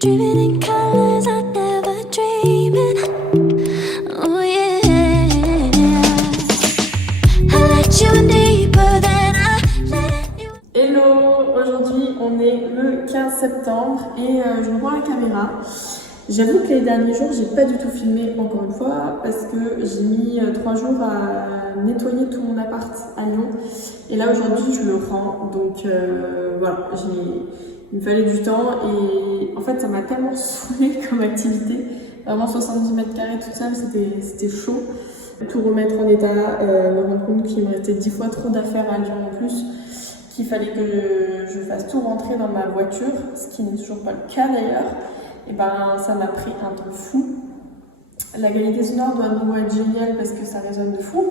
Driven in colors I never dreamed. Oh yeah, I let you in deeper than I let you. Hello, aujourd'hui on est le 15 septembre et je reprends la caméra. J'avoue que les derniers jours j'ai pas du tout filmé encore une fois parce que j'ai mis 3 jours à nettoyer tout mon appart à Lyon et là aujourd'hui je le rends donc voilà, il me fallait du temps et en fait ça m'a tellement saoulée comme activité, vraiment 70 mètres carrés toute seule, c'était chaud. Tout remettre en état, me rendre compte qu'il me restait 10 fois trop d'affaires à Lyon en plus, qu'il fallait que je fasse tout rentrer dans ma voiture, ce qui n'est toujours pas le cas d'ailleurs. Et ben ça m'a pris un temps fou. La qualité sonore doit de nouveau être géniale parce que ça résonne de fou.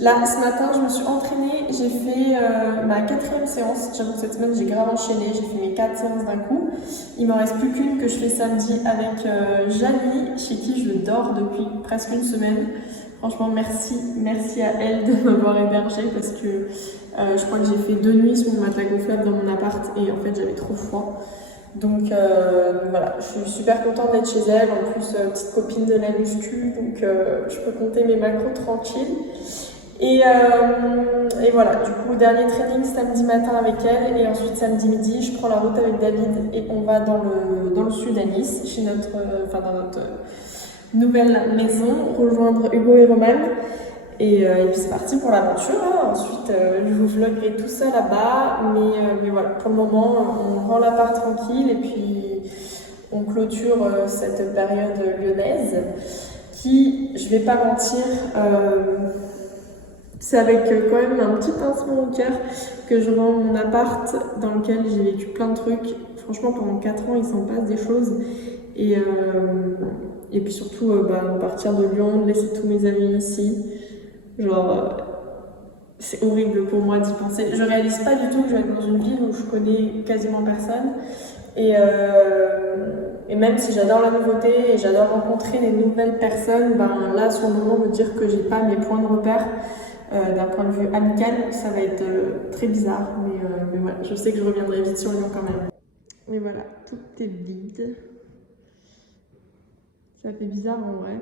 Là, ce matin, je me suis entraînée, j'ai fait ma 4e séance. J'avoue que cette semaine, j'ai grave enchaîné, j'ai fait mes 4 séances d'un coup. Il m'en reste plus qu'une que je fais samedi avec Janie, chez qui je dors depuis presque une semaine. Franchement, merci à elle de m'avoir hébergée parce que je crois que j'ai fait 2 nuits sur mon matelas gonflable dans mon appart et en fait, j'avais trop froid. Donc voilà, je suis super contente d'être chez elle. En plus, petite copine de la muscu, donc je peux compter mes macros tranquilles. Et voilà, du coup, dernier training samedi matin avec elle et ensuite samedi midi, je prends la route avec David et on va dans le sud à Nice, chez dans notre nouvelle maison, rejoindre Hugo et Roman. Et puis c'est parti pour l'aventure. Hein. Ensuite, je vous vloguerai tout ça là-bas, mais voilà, pour le moment, on rend l'appart tranquille et puis on clôture cette période lyonnaise qui, je vais pas mentir, c'est avec quand même un petit pincement au cœur que je rends mon appart dans lequel j'ai vécu plein de trucs. Franchement, pendant 4 ans, il s'en passe des choses. Et puis surtout, partir de Lyon, de laisser tous mes amis ici. Genre, c'est horrible pour moi d'y penser. Je réalise pas du tout que je vais être dans une ville où je connais quasiment personne. Et même si j'adore la nouveauté et j'adore rencontrer des nouvelles personnes, là, sur le moment, me dire que j'ai pas mes points de repère, d'un point de vue amical, ça va être très bizarre, mais voilà, je sais que je reviendrai vite sur Lyon quand même. Mais voilà, tout est vide. Ça fait bizarre en vrai.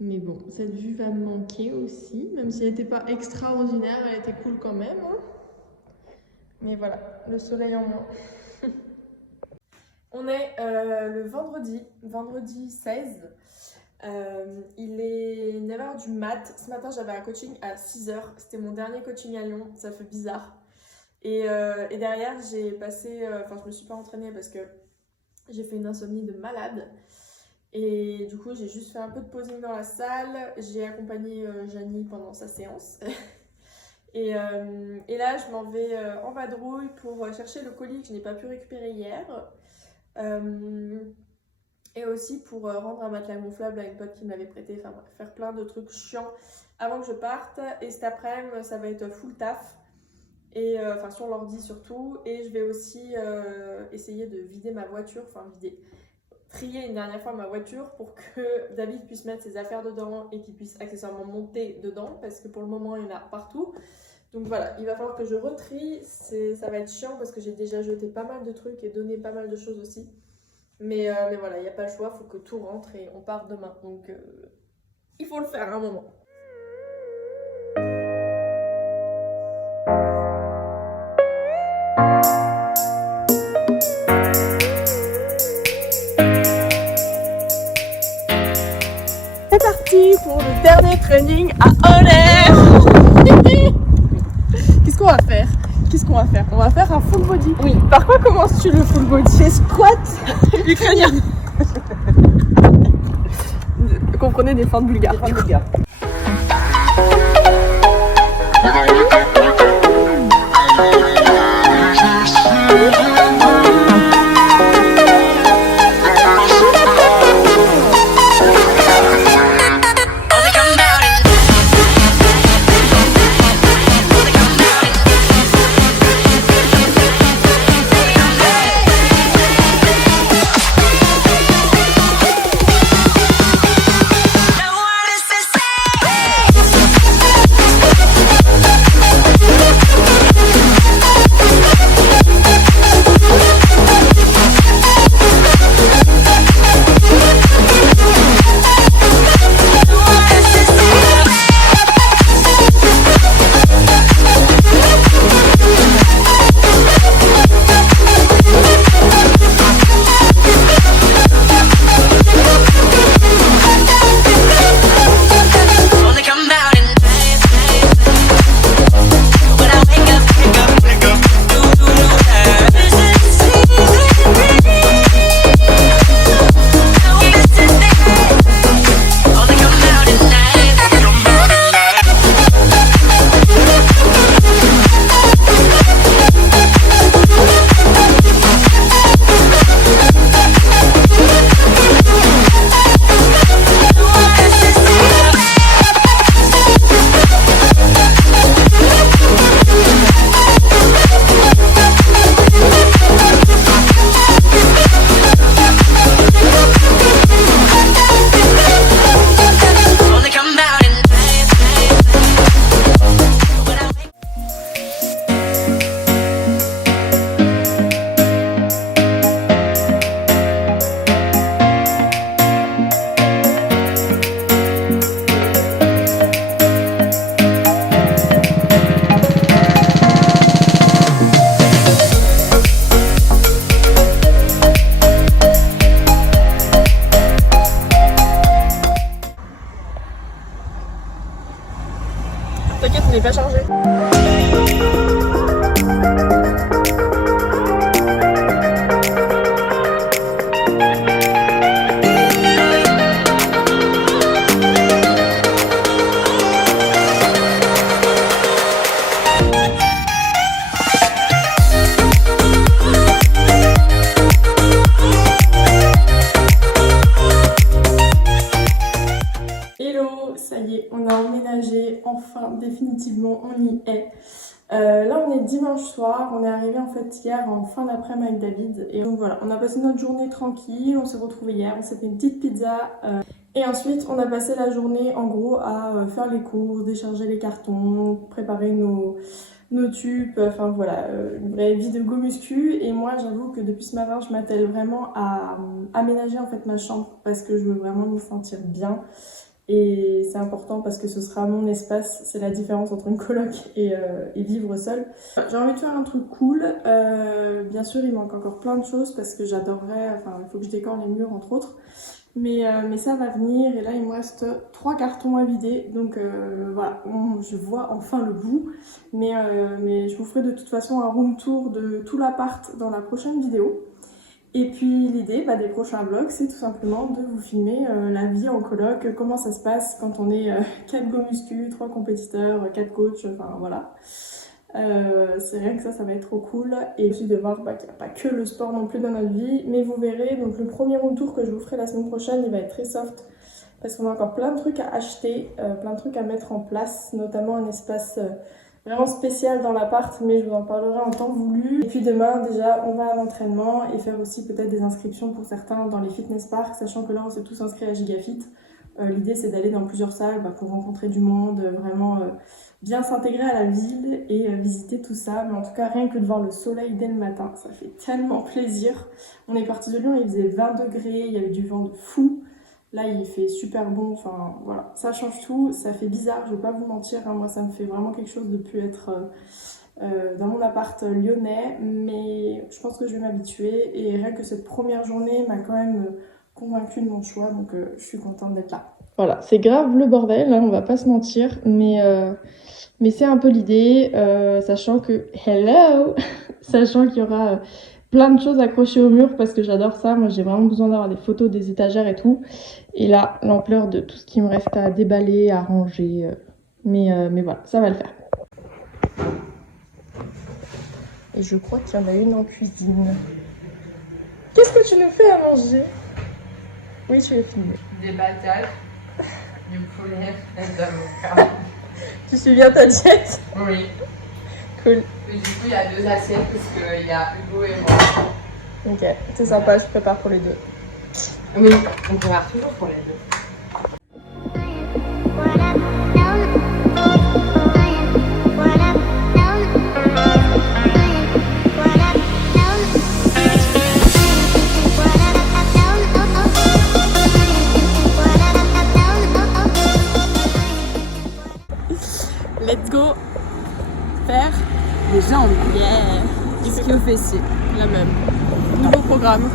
Mais bon, cette vue va me manquer aussi, même si elle n'était pas extraordinaire, elle était cool quand même. Hein. Mais voilà, le soleil en moins. On est le vendredi 16. Il est 9h du mat. Ce matin, j'avais un coaching à 6h. C'était mon dernier coaching à Lyon. Ça fait bizarre. Et derrière, j'ai passé... je me suis pas entraînée parce que j'ai fait une insomnie de malade. Et du coup, j'ai juste fait un peu de posing dans la salle. J'ai accompagné Janie pendant sa séance. Et là, je m'en vais en vadrouille pour chercher le colis que je n'ai pas pu récupérer hier. Et aussi pour rendre un matelas gonflable à une pote qui m'avait prêté, enfin bref, faire plein de trucs chiants avant que je parte. Et cet après-midi, ça va être full taf, et sur l'ordi surtout. Et je vais aussi essayer de vider ma voiture, trier une dernière fois ma voiture pour que David puisse mettre ses affaires dedans et qu'il puisse accessoirement monter dedans, parce que pour le moment, il y en a partout. Donc voilà, il va falloir que je retrie, ça va être chiant parce que j'ai déjà jeté pas mal de trucs et donné pas mal de choses aussi. Mais voilà, il n'y a pas le choix, il faut que tout rentre et on part demain. Donc il faut le faire à un moment. C'est parti pour le dernier training à Olère. Qu'est-ce qu'on va faire On va faire un full body. Oui. Par quoi commences-tu le full body? Les squats ukrainiens. Comprenez des feintes bulgares. juillet. Là on est dimanche soir, on est arrivé en fait hier en fin d'après-midi avec David et donc voilà, on a passé notre journée tranquille, on s'est retrouvés hier, on s'est fait une petite pizza et ensuite on a passé la journée en gros à faire les courses, décharger les cartons, préparer nos tubes, enfin voilà, une vraie vie de go muscu. Et moi j'avoue que depuis ce matin je m'attelle vraiment à aménager en fait ma chambre parce que je veux vraiment me sentir bien. Et c'est important parce que ce sera mon espace, c'est la différence entre une coloc et vivre seule. J'ai envie de faire un truc cool, bien sûr il manque encore plein de choses parce que j'adorerais, enfin il faut que je décore les murs entre autres. Mais ça va venir et là il me reste 3 cartons à vider donc voilà, je vois enfin le bout. Mais je vous ferai de toute façon un room tour de tout l'appart dans la prochaine vidéo. Et puis l'idée des prochains vlogs, c'est tout simplement de vous filmer la vie en coloc, comment ça se passe quand on est 4 go muscu, 3 compétiteurs, 4 coachs, enfin voilà. C'est rien que ça va être trop cool. Et aussi de voir qu'il n'y a pas que le sport non plus dans notre vie, mais vous verrez, donc le premier room tour que je vous ferai la semaine prochaine, il va être très soft parce qu'on a encore plein de trucs à acheter, plein de trucs à mettre en place, notamment un espace vraiment spécial dans l'appart, mais je vous en parlerai en temps voulu. Et puis demain déjà on va à l'entraînement et faire aussi peut-être des inscriptions pour certains dans les fitness parks, sachant que là on s'est tous inscrits à Gigafit. L'idée c'est d'aller dans plusieurs salles pour rencontrer du monde, vraiment bien s'intégrer à la ville et visiter tout ça. Mais en tout cas rien que de voir le soleil dès le matin, ça fait tellement plaisir. On est parti de Lyon, il faisait 20 degrés, il y avait du vent de fou. Là il fait super bon, enfin voilà, ça change tout, ça fait bizarre, je vais pas vous mentir, hein, moi ça me fait vraiment quelque chose de plus être dans mon appart lyonnais, mais je pense que je vais m'habituer et rien que cette première journée m'a quand même convaincue de mon choix, donc je suis contente d'être là. Voilà, c'est grave le bordel, hein, on va pas se mentir, mais c'est un peu l'idée, sachant que, hello, sachant qu'il y aura plein de choses accrochées au mur parce que j'adore ça, moi j'ai vraiment besoin d'avoir des photos des étagères et tout. Et là, l'ampleur de tout ce qui me reste à déballer, à ranger, mais voilà, ça va le faire. Et je crois qu'il y en a une en cuisine. Qu'est-ce que tu nous fais à manger? Oui, tu veux filmer. Des patates, du poulet et de l'avocat. Tu suis bien ta diète? Oui. Cool. Et du coup, il y a 2 assiettes parce qu'il y a Hugo et moi. Ok, c'est sympa, je prépare pour les deux. Oui, on prépare toujours pour les deux. Let's go faire les jambes. Yeah. Ischio fessier, la même. Nouveau programme.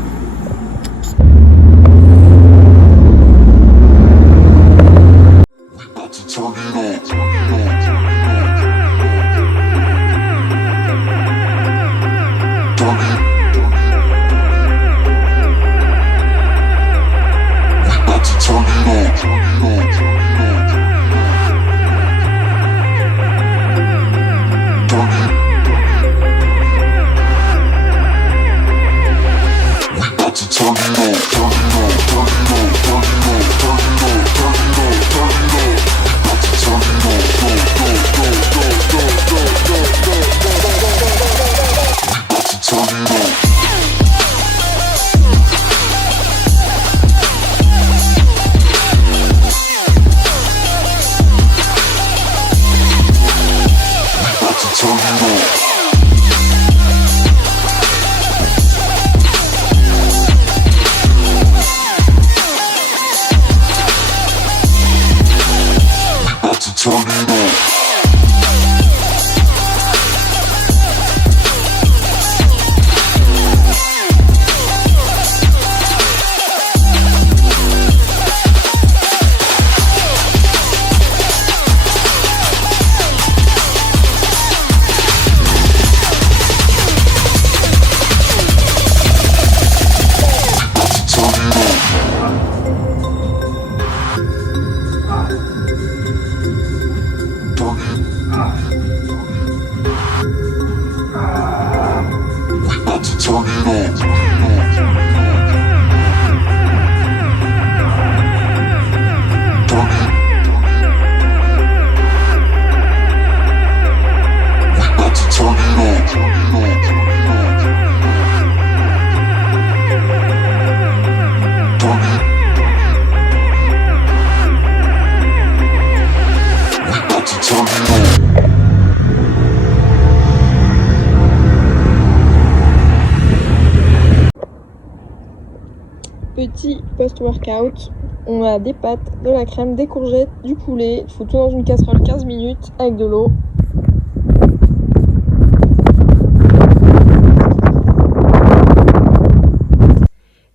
Petit post-workout. On a des pâtes, de la crème, des courgettes, du poulet. Il faut tout dans une casserole 15 minutes avec de l'eau.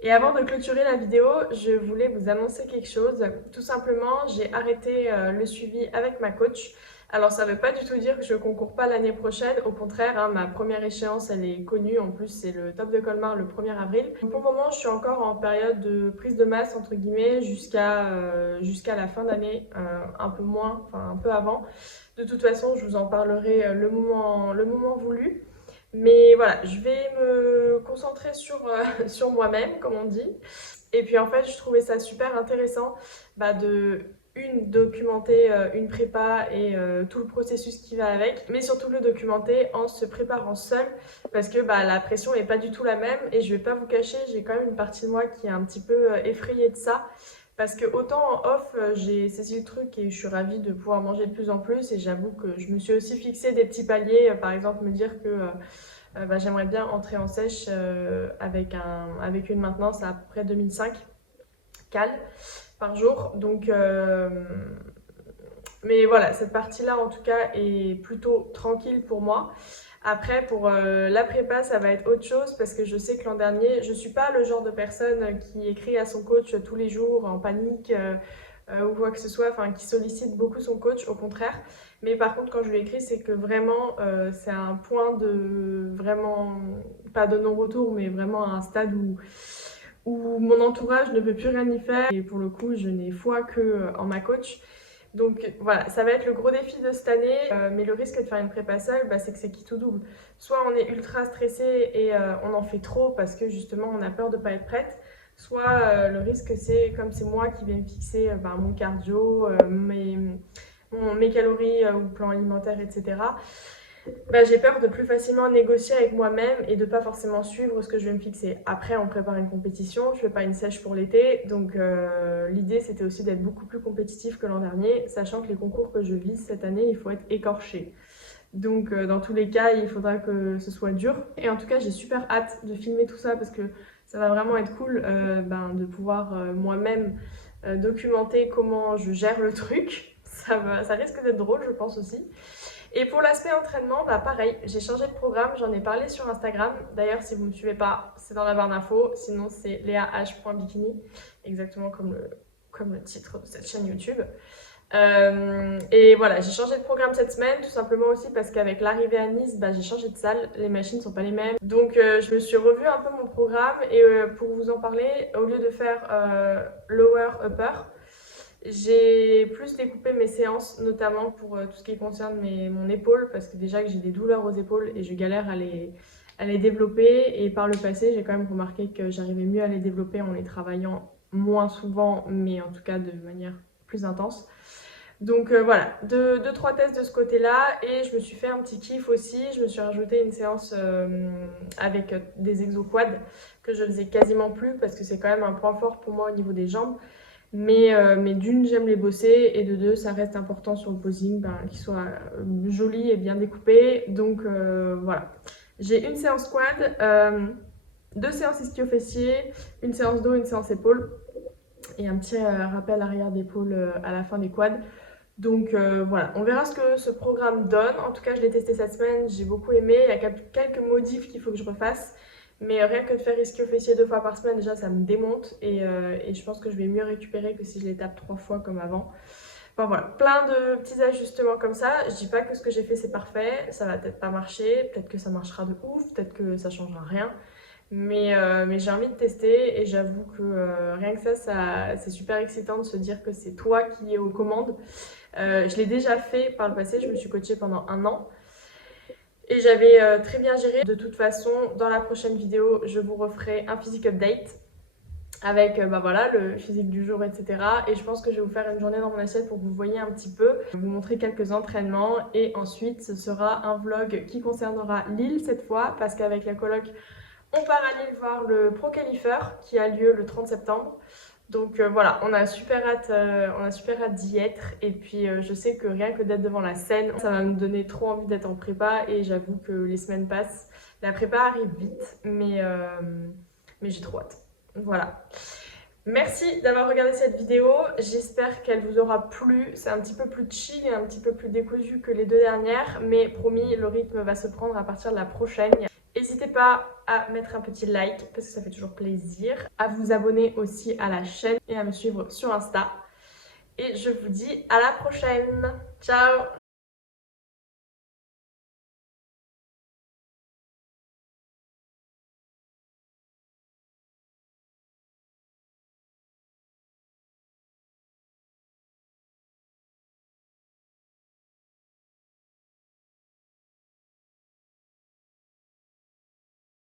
Et avant de clôturer la vidéo, je voulais vous annoncer quelque chose. Tout simplement, j'ai arrêté le suivi avec ma coach. Alors ça ne veut pas du tout dire que je ne concours pas l'année prochaine, au contraire, hein, ma première échéance elle est connue, en plus c'est le Top de Colmar le 1er avril. Pour le moment je suis encore en période de prise de masse entre guillemets jusqu'à la fin d'année, un peu moins, enfin un peu avant. De toute façon je vous en parlerai le moment voulu. Mais voilà, je vais me concentrer sur moi-même, comme on dit. Et puis en fait, je trouvais ça super intéressant de documenter une prépa et tout le processus qui va avec, mais surtout le documenter en se préparant seul, parce que la pression n'est pas du tout la même. Et je vais pas vous cacher, j'ai quand même une partie de moi qui est un petit peu effrayée de ça. Parce que autant en off, j'ai saisi le truc et je suis ravie de pouvoir manger de plus en plus. Et j'avoue que je me suis aussi fixé des petits paliers, par exemple me dire que j'aimerais bien entrer en sèche avec une maintenance à peu près 2005 cal par jour. Donc, mais voilà, cette partie-là en tout cas est plutôt tranquille pour moi. Après, pour la prépa, ça va être autre chose parce que je sais que l'an dernier, je ne suis pas le genre de personne qui écrit à son coach tous les jours en panique ou quoi que ce soit, enfin qui sollicite beaucoup son coach, au contraire. Mais par contre, quand je lui écris, c'est que vraiment, c'est un point de vraiment, pas de non-retour, mais vraiment un stade où mon entourage ne peut plus rien y faire. Et pour le coup, je n'ai foi que en ma coach. Donc voilà, ça va être le gros défi de cette année, mais le risque de faire une prépa seule, c'est que c'est qui tout double. Soit on est ultra stressé et on en fait trop parce que justement on a peur de ne pas être prête, soit le risque c'est, comme c'est moi qui vais me fixer mon cardio, mes calories ou plan alimentaire, etc. J'ai peur de plus facilement négocier avec moi-même et de pas forcément suivre ce que je vais me fixer. Après, on prépare une compétition, je fais pas une sèche pour l'été, donc l'idée c'était aussi d'être beaucoup plus compétitif que l'an dernier, sachant que les concours que je vise cette année, il faut être écorché. Donc dans tous les cas, il faudra que ce soit dur. Et en tout cas, j'ai super hâte de filmer tout ça parce que ça va vraiment être cool de pouvoir moi-même documenter comment je gère le truc. Ça risque d'être drôle, je pense aussi. Et pour l'aspect entraînement, pareil, j'ai changé de programme, j'en ai parlé sur Instagram. D'ailleurs, si vous ne me suivez pas, c'est dans la barre d'infos. Sinon, c'est leah.bikini, exactement comme le titre de cette chaîne YouTube. Et voilà, j'ai changé de programme cette semaine, tout simplement aussi parce qu'avec l'arrivée à Nice, j'ai changé de salle, les machines ne sont pas les mêmes. Donc je me suis revue un peu mon programme et pour vous en parler, au lieu de faire lower, upper, j'ai plus découpé mes séances, notamment pour tout ce qui concerne mon épaule, parce que déjà que j'ai des douleurs aux épaules et je galère à les développer. Et par le passé, j'ai quand même remarqué que j'arrivais mieux à les développer en les travaillant moins souvent, mais en tout cas de manière plus intense. Donc voilà, deux, trois tests de ce côté-là. Et je me suis fait un petit kiff aussi. Je me suis rajouté une séance avec des exo-quads que je faisais quasiment plus, parce que c'est quand même un point fort pour moi au niveau des jambes. Mais d'une, j'aime les bosser, et de deux, ça reste important sur le posing, qu'ils soient jolis et bien découpés. Donc voilà. J'ai une séance quad, 2 séances ischio-fessiers, une séance dos, une séance épaule, et un petit rappel arrière d'épaule à la fin des quads. Donc voilà, on verra ce que ce programme donne. En tout cas, je l'ai testé cette semaine, j'ai beaucoup aimé. Il y a quelques modifs qu'il faut que je refasse. Mais rien que de faire ischio-fessier 2 fois par semaine, déjà ça me démonte et je pense que je vais mieux récupérer que si je les tape 3 fois comme avant. Enfin voilà, plein de petits ajustements comme ça. Je dis pas que ce que j'ai fait c'est parfait, ça va peut-être pas marcher, peut-être que ça marchera de ouf, peut-être que ça changera rien. Mais j'ai envie de tester et j'avoue que rien que ça c'est super excitant de se dire que c'est toi qui es aux commandes. Je l'ai déjà fait par le passé, je me suis coachée pendant 1 an. Et j'avais très bien géré. De toute façon, dans la prochaine vidéo, je vous referai un physique update avec le physique du jour, etc. Et je pense que je vais vous faire une journée dans mon assiette pour que vous voyez un petit peu, vous montrer quelques entraînements. Et ensuite, ce sera un vlog qui concernera Lille cette fois, parce qu'avec la coloc, on part à Lille voir le Pro Qualifier qui a lieu le 30 septembre. Donc voilà, on a super hâte d'y être. Et puis je sais que rien que d'être devant la scène, ça va me donner trop envie d'être en prépa. Et j'avoue que les semaines passent. La prépa arrive vite, mais j'ai trop hâte. Voilà. Merci d'avoir regardé cette vidéo, j'espère qu'elle vous aura plu. C'est un petit peu plus chill et un petit peu plus décousu que les deux dernières, mais promis, le rythme va se prendre à partir de la prochaine. N'hésitez pas à mettre un petit like parce que ça fait toujours plaisir, à vous abonner aussi à la chaîne et à me suivre sur Insta. Et je vous dis à la prochaine. Ciao!